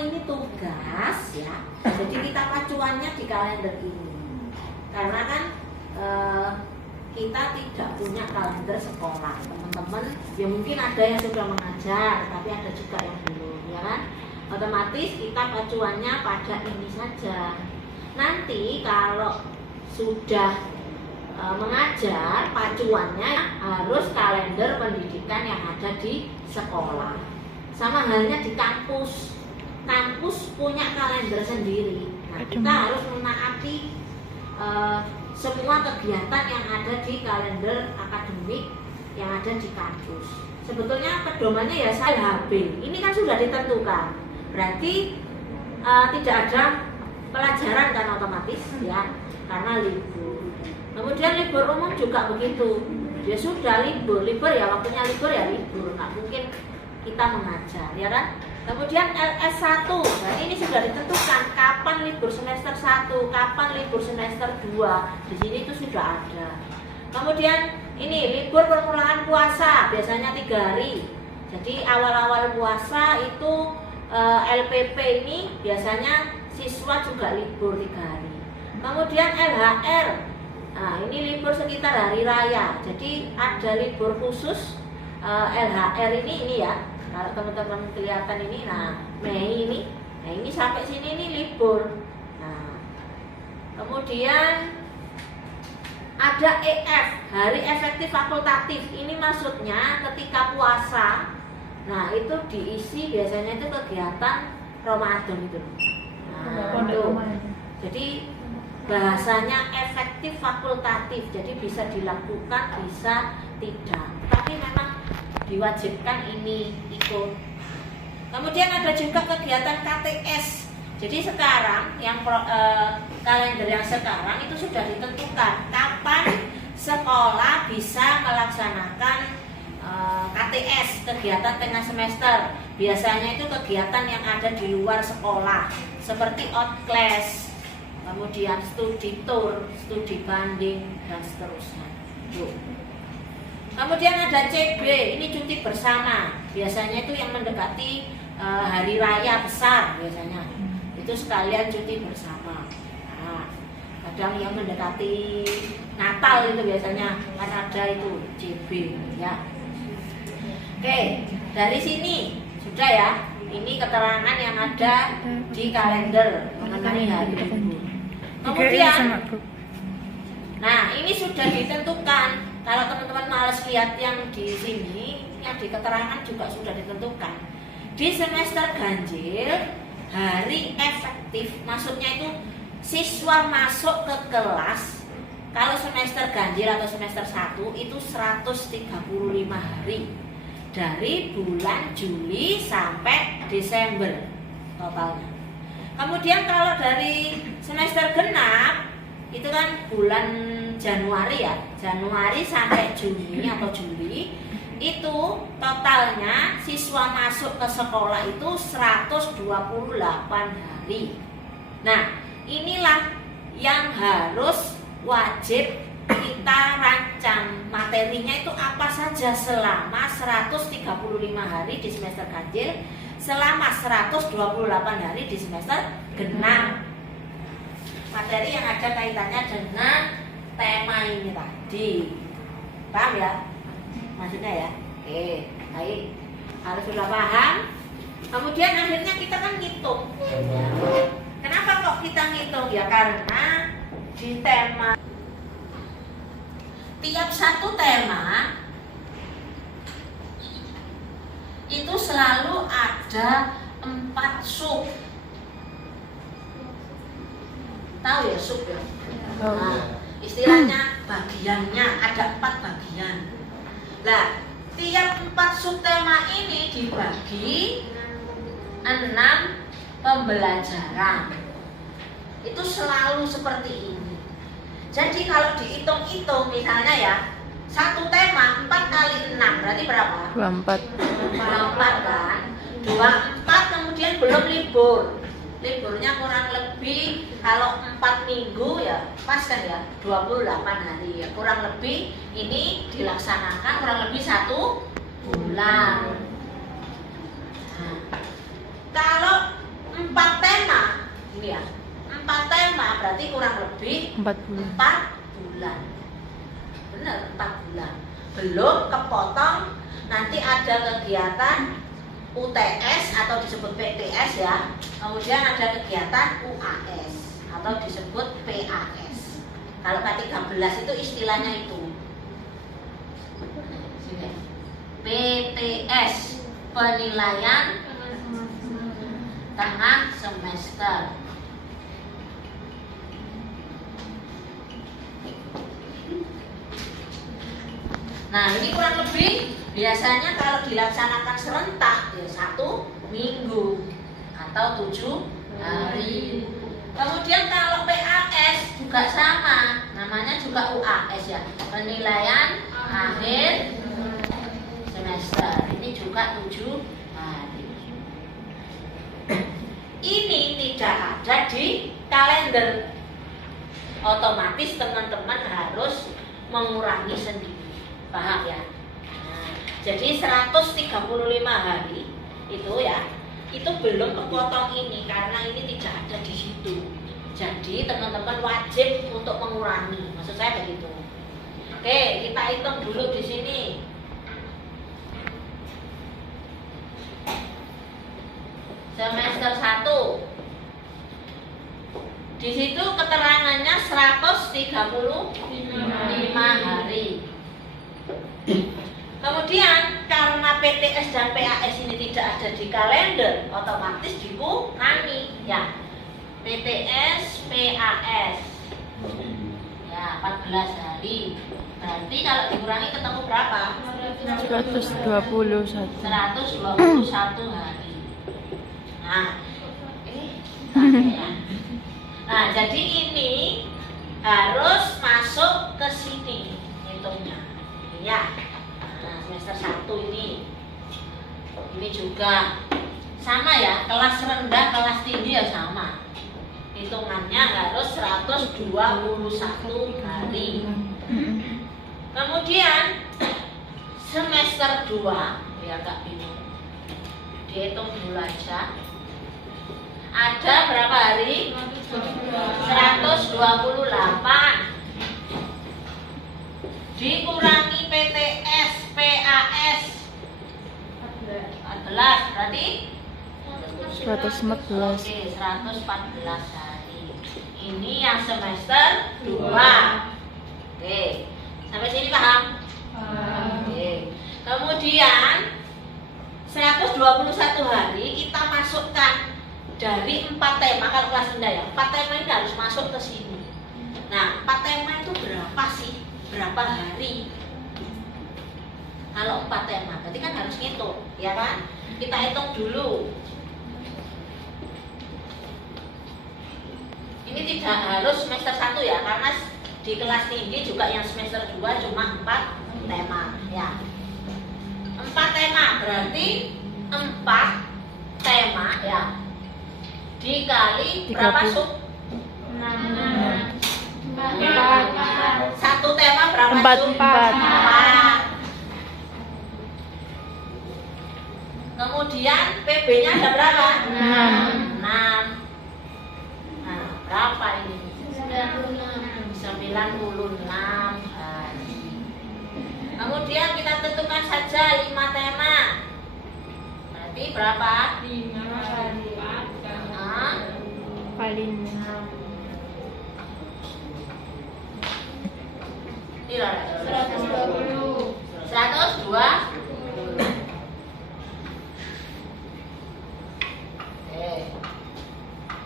ini tugas ya. Jadi kita pacuannya di kalender ini. Karena kan kita tidak punya kalender sekolah, teman-teman. Ya mungkin ada yang sudah mengajar, tapi ada juga yang belum, ya kan? Otomatis kita pacuannya pada ini saja. Nanti kalau sudah mengajar, pacuannya harus kalender pendidikan yang ada di sekolah. Sama halnya di kampus. Kampus punya kalender sendiri. Nah, kita harus menaati semua kegiatan yang ada di kalender akademik yang ada di kampus. Sebetulnya pedomannya ya LHB. Ini kan sudah ditentukan. Berarti tidak ada pelajaran kan otomatis ya, karena libur. Kemudian libur umum juga begitu. Dia sudah libur ya waktunya libur ya libur. Nggak mungkin kita mengajar, ya kan? Kemudian LS1, nah ini sudah ditentukan kapan libur semester 1, kapan libur semester 2. Di sini itu sudah ada. Kemudian ini libur permulaan puasa, biasanya 3 hari. Jadi awal-awal puasa itu LPP ini biasanya siswa juga libur 3 hari. Kemudian LHR, nah ini libur sekitar hari raya. Jadi ada libur khusus LHR ini ya. Kalau teman-teman kelihatan ini, nah Mei ini, nah ini sampai sini ini libur. Nah, kemudian ada EF, hari efektif fakultatif. Ini maksudnya ketika puasa, nah itu diisi biasanya itu kegiatan Ramadan itu. Nah, itu. Jadi bahasanya efektif fakultatif, jadi bisa dilakukan, bisa tidak. Tapi memang diwajibkan ini ikut. Kemudian ada juga kegiatan KTS. Jadi sekarang yang kalender yang sekarang itu sudah ditentukan kapan sekolah bisa melaksanakan KTS, kegiatan tengah semester. Biasanya itu kegiatan yang ada di luar sekolah seperti outclass, kemudian studi tour, studi banding dan seterusnya. Kemudian ada CB, ini cuti bersama. Biasanya itu yang mendekati hari raya besar biasanya. Itu sekalian cuti bersama. Nah, kadang yang mendekati Natal itu biasanya kan ada itu CB ya. Oke, dari sini sudah ya. Ini keterangan yang ada di kalender mengenai hari libur. Kemudian, nah ini sudah ditentukan. Kalau teman-teman malas lihat yang di sini, yang di keterangan juga sudah ditentukan. Di semester ganjil, hari efektif, maksudnya itu siswa masuk ke kelas. Kalau semester ganjil atau semester 1 itu 135 hari. Dari bulan Juli sampai Desember totalnya. Kemudian kalau dari semester genap, itu kan bulan Januari ya, Januari sampai Juni atau Juli, itu totalnya siswa masuk ke sekolah itu 128 hari. Nah, inilah yang harus wajib kita rancang materinya itu apa saja selama 135 hari di semester ganjil, selama 128 hari di semester genap. Materi yang ada kaitannya dengan tema ini tadi, paham ya maksudnya ya? Oke, baik, harus sudah paham. Kemudian akhirnya kita kan ngitung. Kenapa kok kita ngitung? Ya karena di tema, tiap satu tema itu selalu ada 4 sub. Tahu ya sub ya? Nah, istilahnya bagiannya ada 4 bagian. Nah, tiap 4 subtema ini dibagi 6 pembelajaran. Itu selalu seperti ini. Jadi kalau dihitung-hitung misalnya ya, satu tema 4 kali 6 berarti berapa? 24. 24 kan? 24 kemudian belum libur. Liburnya kurang lebih kalau 4 minggu ya pas kan ya 28 hari ya, kurang lebih ini dilaksanakan kurang lebih 1 bulan. Nah, kalau ini ya. 4 tema berarti kurang lebih 4 bulan. 4 bulan. Benar, 4 bulan. Belum kepotong nanti ada kegiatan UTS atau disebut PTS ya. Kemudian ada kegiatan UAS atau disebut PAS. Kalau K13 itu istilahnya itu. Sini. PTS, penilaian tengah semester. Nah, ini kurang lebih biasanya kalau dilaksanakan serentak ya 1 minggu atau 7 hari. Kemudian kalau PAS juga sama, namanya juga UAS ya, penilaian akhir semester. Ini juga 7 hari. Ini tidak ada di kalender. Otomatis teman-teman harus mengurangi sendiri. Paham ya? Nah, jadi 135 hari itu ya, itu belum kepotong ini karena ini tidak ada di situ. Jadi teman-teman wajib untuk mengurangi. Maksud saya begitu. Oke, kita hitung dulu di sini. Semester 1. Di situ keterangannya 135 hari. Kemudian karena PTS dan PAS ini tidak ada di kalender, otomatis dikurangi ya. PTS, PAS ya 14 hari. Berarti kalau dikurangi ketemu berapa? 121 hari. Nah, jadi ini harus masuk ke sini hitungnya. Ya. Nah, semester 1 ini juga sama ya, kelas rendah, kelas tinggi ya sama. Hitungannya harus 121 hari. Kemudian semester 2 biar gak bingung, dihitung dulu aja. Ada berapa hari? 128 dikurangi PTS, PAS 14 berarti 114. Oke, 114 hari. Ini yang semester 2. Oke, sampai sini paham? Oke. Kemudian 121 hari kita masukkan dari 4 tema. Kalau kelas rendah ya, 4 tema ini harus masuk ke sini. Nah, 4 tema itu berapa sih? Berapa hari? Kalau 4 tema, berarti kan harus ngitung, ya kan? Kita hitung dulu. Ini tidak harus semester 1 ya, karena di kelas tinggi juga yang semester 2 cuma 4 tema, ya. 4 tema berarti 4 tema ya. Dikali berapa sub? 1 tema berapa sub? 4. Kemudian PB-nya ada berapa? 6. Nah, berapa ini? 96 hari. Kemudian kita tentukan saja 5 tema. Berarti berapa? 5 kali 4 kali 6. 120.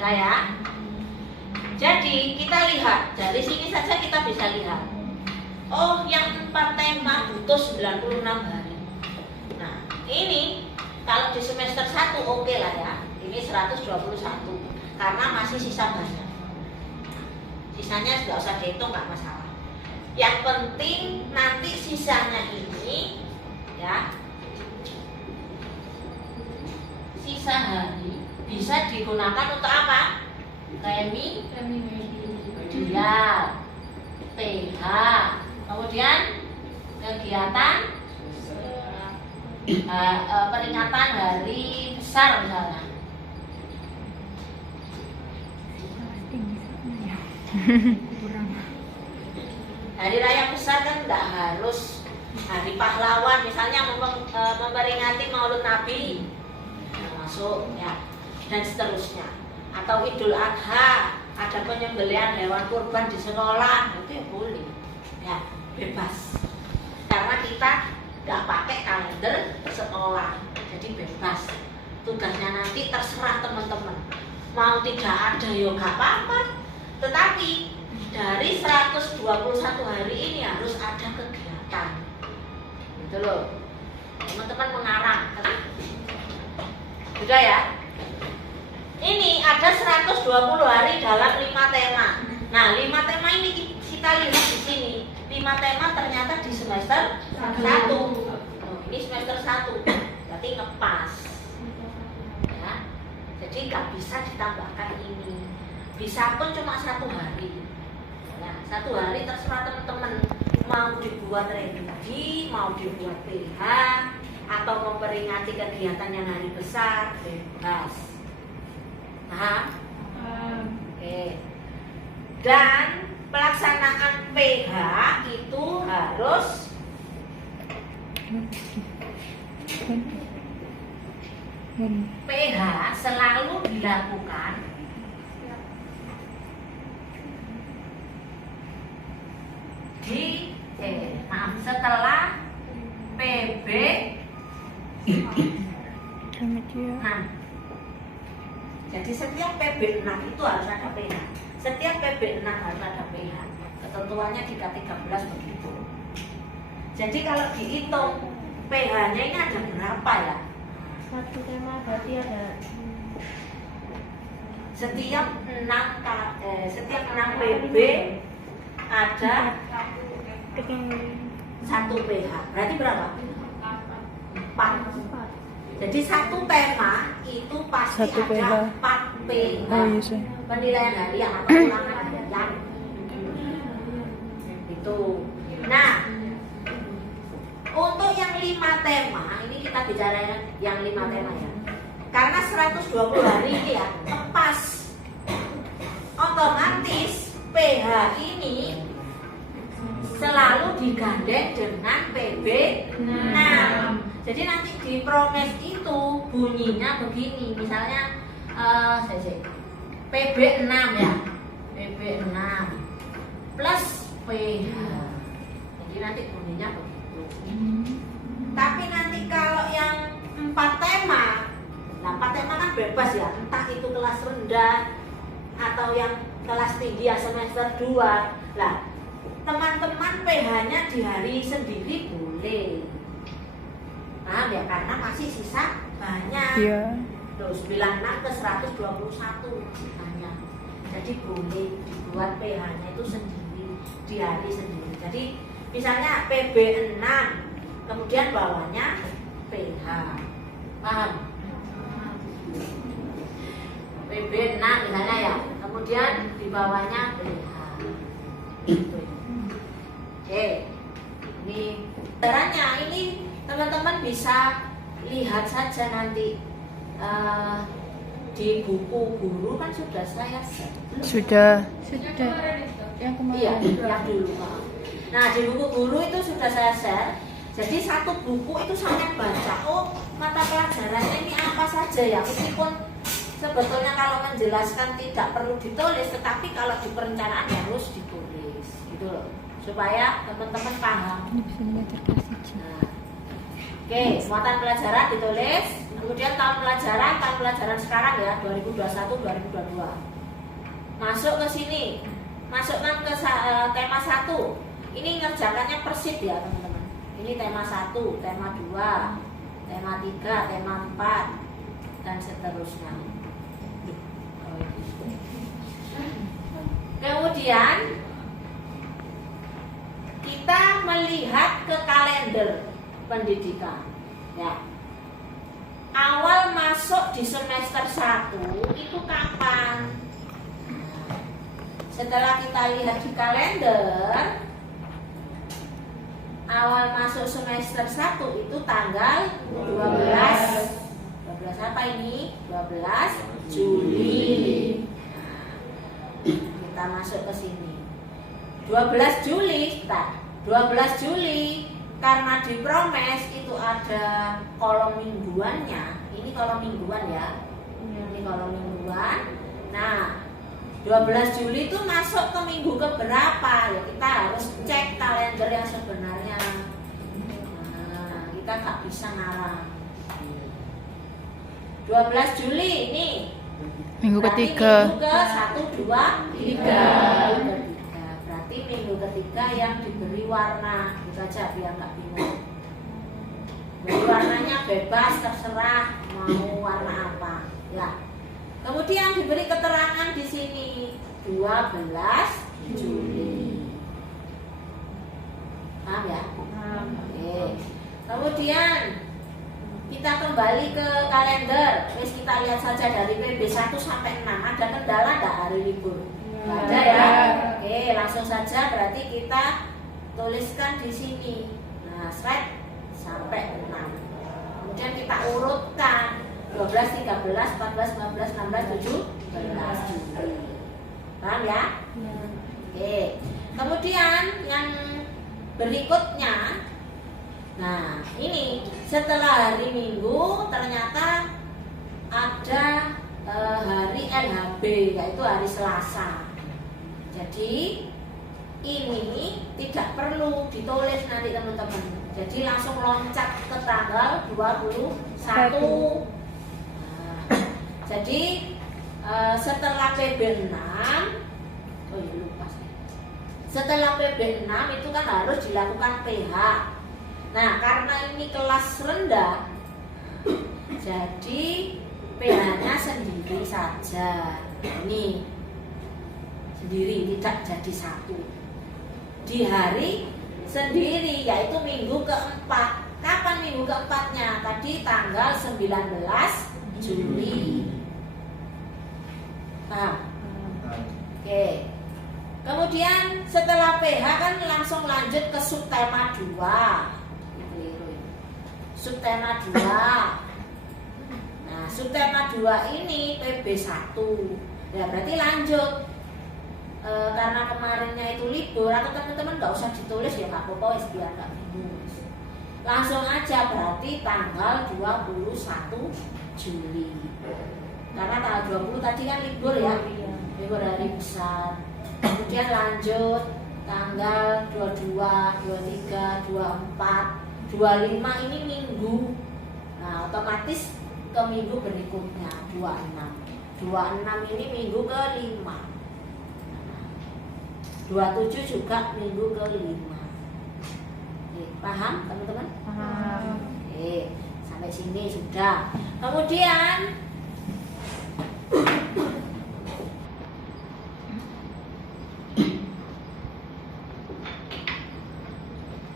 Nah ya. Jadi kita lihat dari sini saja kita bisa lihat. Oh, yang 4 tema butuh 96 hari. Nah, ini kalau di semester 1 oke lah ya. Ini 121 karena masih sisa banyak. Sisanya nggak usah dihitung, nggak masalah. Yang penting nanti sisanya ini ya, sisa hari bisa digunakan untuk apa? Remedial, PH, kemudian kegiatan peringatan hari besar misalnya. Kurang. Hari raya besar kan enggak harus hari pahlawan, misalnya memperingati Maulid Nabi, masuk ya, dan seterusnya. Atau Idul Adha, ada penyembelihan hewan kurban di sekolah, itu ya boleh, ya bebas. Karena kita nggak pakai kalender sekolah, jadi bebas. Tugasnya nanti terserah teman-teman. Mau tidak ada ya nggak apa-apa. Tetapi dari 121 hari ini harus ada kegiatan. Gitu loh. Teman-teman mengarang. Sudah ya? Ini ada 120 hari dalam 5 tema. Nah, 5 tema ini kita lihat di sini. 5 tema ternyata di semester 1. Ini semester 1. Berarti ngepas. Ya. Jadi nggak bisa ditambahkan ini. Bisa pun cuma 1 hari. Ya, 1 hari terserah teman-teman. Mau dibuat religi, mau dibuat PH, atau memperingati kegiatan yang hari besar, bebas. Nah, oke. Dan pelaksanaan PH itu harus PH selalu dilakukan setelah PB 6. Jadi setiap PB 6 itu harus ada PH. Setiap PB 6 harus ada PH. Ketentuannya di K13 begitu. Jadi kalau dihitung PH-nya ini ada berapa ya? Satu tema berarti ada setiap 6 PB ada 1 PH. Berarti berapa? 4. Jadi 1 tema itu pasti 1 PH. ada 4 PH. Oh, iya sih. Penilaian harian atau ulangan harian. Itu. Nah, untuk yang 5 tema, ini kita bicara yang 5 tema ya. Karena 120 hari ini ya, pas. Otomatis PH ini selalu digandeng dengan PB 6. Jadi nanti di promes itu bunyinya begini, misalnya PB 6 ya, PB 6 plus PH. Jadi nanti bunyinya begitu. Tapi nanti kalau yang 4 tema, nah 4 tema kan bebas ya, entah itu kelas rendah atau yang kelas tinggi ya semester 2. Lah, teman-teman PH-nya di hari sendiri boleh. Paham ya? Karena masih sisa banyak. Iya. Terus 96 ke 121 masih banyak. Jadi boleh dibuat PH-nya itu sendiri di hari sendiri. Jadi misalnya PB 6, kemudian bawahnya PH. Paham? PB 6 misalnya ya. Kemudian di bawahnya PH. Oke. Ini caranya ini teman-teman bisa lihat saja nanti di buku guru kan sudah saya share. Sudah. yang kemarin. Iya, yang dulu. Nah, di buku guru itu sudah saya share. Jadi 1 buku itu sampai baca. Oh, mata pelajarannya ini apa saja ya? Meskipun sebetulnya kalau menjelaskan tidak perlu ditulis, tetapi kalau di perencanaan harus ditulis, gitu loh, supaya teman-teman paham. Nah, oke, muatan pelajaran ditulis. Kemudian tahun pelajaran sekarang ya 2021-2022. Masuk ke sini, masukkan ke tema 1. Ini ngerjakannya persib ya teman-teman. Ini tema 1, tema 2, tema 3, tema 4 dan seterusnya. Kemudian kita melihat ke kalender pendidikan ya. Awal masuk di semester 1 itu kapan? Setelah kita lihat di kalender, awal masuk semester 1 itu tanggal 12 apa ini? 12 Juli. Kita masuk ke sini. 12 Juli, bentar. 12 Juli karena di Promes itu ada kolom mingguannya. Ini kolom mingguan ya. Ini kolom mingguan. Nah, 12 Juli itu masuk ke minggu keberapa? Ya kita harus cek kalender yang sebenarnya. Nah, kita nggak bisa ngarang. 12 Juli ini Minggu berarti ketiga. minggu ke 1, 2, 3. Berarti minggu ketiga yang diberi warna. Itu aja biar nggak bingung. Beri warnanya bebas, terserah mau warna apa. Ya. Kemudian diberi keterangan di sini 12 Juli. Paham ya? Oke. Kemudian kita kembali ke kalender. Terus kita lihat saja dari PB 1 sampai 6. Ada kendala nggak hari libur? Nggak ada ya? Oke, langsung saja berarti kita tuliskan di sini. Nah, slide sampai 6. Kemudian kita urutkan 12, 13, 14, 15, 16, 17 Juli. Paham ya? Oke. Kemudian yang berikutnya, nah ini setelah hari Minggu ternyata ada hari LHB, yaitu hari Selasa. Jadi ini tidak perlu ditulis nanti teman-teman. Jadi langsung loncat ke tanggal 21. Jadi setelah PB6, oh ya lupa saya. Setelah PB6 itu kan harus dilakukan PH. Nah, karena ini kelas rendah, jadi PH-nya sendiri saja. Ini sendiri, tidak jadi satu. Di hari sendiri, yaitu minggu keempat. Kapan minggu keempatnya? Tadi tanggal 19 Juli. Paham? Oke. Kemudian setelah PH kan langsung lanjut ke subtema 2. Subtema 2. Nah, subtema 2 ini PB 1. Ya berarti lanjut. Karena kemarinnya itu libur, atau teman-teman nggak usah ditulis ya nggak apa-apa, biar nggak bingung. Langsung aja berarti tanggal 21 Juli. Karena tanggal 20 tadi kan libur ya, libur hari besar. Kemudian lanjut tanggal 22, 23, 24, 25 ini minggu. Nah, otomatis ke minggu berikutnya 26. 26 ini minggu ke-5. 27 juga minggu ke-5. Paham teman-teman? Paham. Oke, sampai sini sudah. Kemudian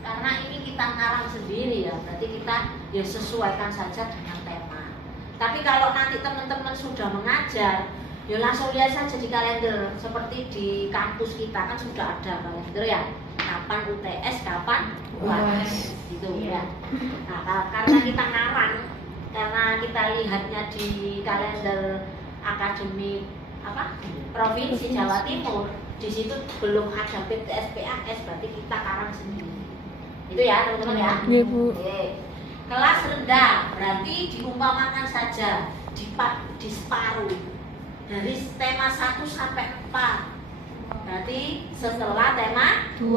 karena ini kita ngarang sendiri ya, berarti kita ya sesuaikan saja dengan tema. Tapi kalau nanti teman-teman sudah mengajar, ya langsung lihat saja di kalender. Seperti di kampus kita kan sudah ada kalender ya. Kapan UTS, kapan UAS, gitu ya. Nah, karena kita ngarang, karena kita lihatnya di kalender akademik Provinsi Jawa Timur, di situ belum ada PTS PAS, berarti kita karang sendiri. Itu ya teman-teman ya. Iya, Bu. Oke. Kelas rendah berarti diumpamakan saja di separuh dari tema 1 sampai 4. Berarti setelah tema 2.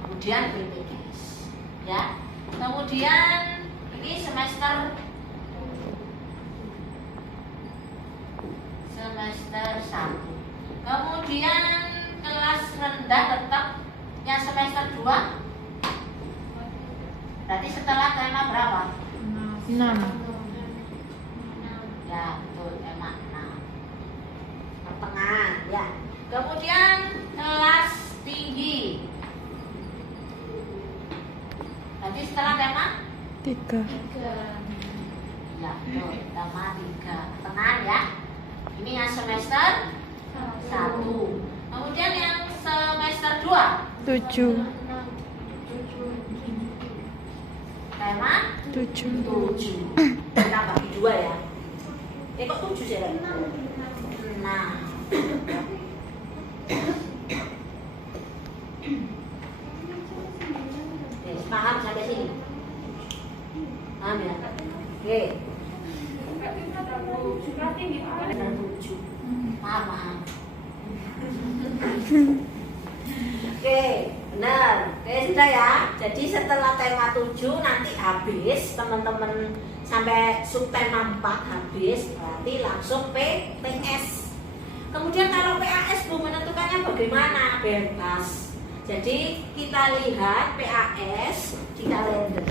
Kemudian PPKS ya. Kemudian ini semester 1. Kemudian kelas rendah tetap yang semester 2. Berarti setelah tema berapa? 6. Ya, betul, tema 6. Pertengahan, ya. Kemudian kelas tinggi. Tadi setelah tema 3. ya, betul, tema 3. Pertengahan ya. Ini yang semester 1. Kemudian yang semester 2 7. tema 7. 7. Kita bagi 2 ya. Kok 7 sih? 6. Oke. Paham. Oke, benar. Oke, sudah ya. Jadi setelah tema 7 nanti habis, teman-teman sampai subtema 4 habis, berarti langsung PS. Kemudian kalau PAS Bu menentukannya bagaimana? Bebas. Jadi kita lihat PAS di kalender.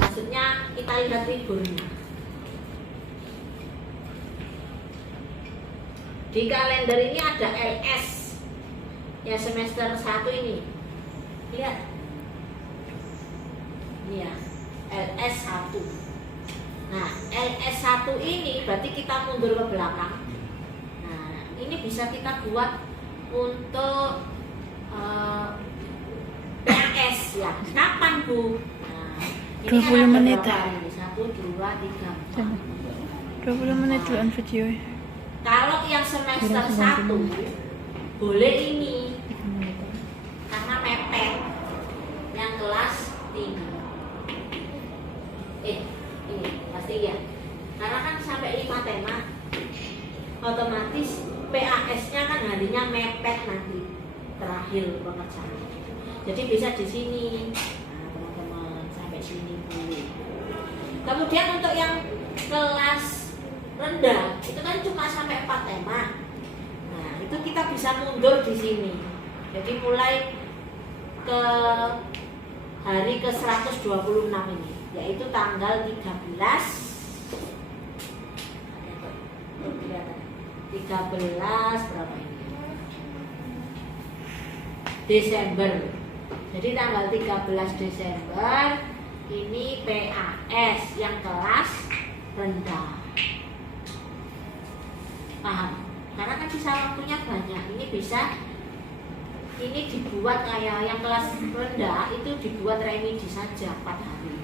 Maksudnya kita lihat liburnya. Di kalender ini ada LS ya, semester 1 ini. Lihat. Ini ya, LS1. Nah, LS1 ini berarti kita mundur ke belakang. Nah, ini bisa kita buat untuk PAS ya. Kapan Bu? Nah, ini 20 kan ada menit. berapa ini? 1, 2, 3, 4. 20 menit duluan video. Kalau yang semester 1 boleh ini karena mepet yang kelas 3. Ini pasti ya. Karena kan sampai 5 tema otomatis PAS-nya kan harinya mepet nanti terakhir pengerjaan. Jadi bisa di sini. Nah, teman-teman sampai sini dulu. Kemudian untuk yang kelas rendah itu kan cuma sampai 4 tema. Nah, itu kita bisa mundur di sini. Jadi mulai ke hari ke 126 ini, yaitu tanggal 13 berapa ini? Desember. Jadi tanggal 13 Desember ini PAS yang kelas rendah. Paham? Karena kan sisa waktunya banyak. Ini dibuat kayak yang kelas rendah itu dibuat remedi saja 4 hari.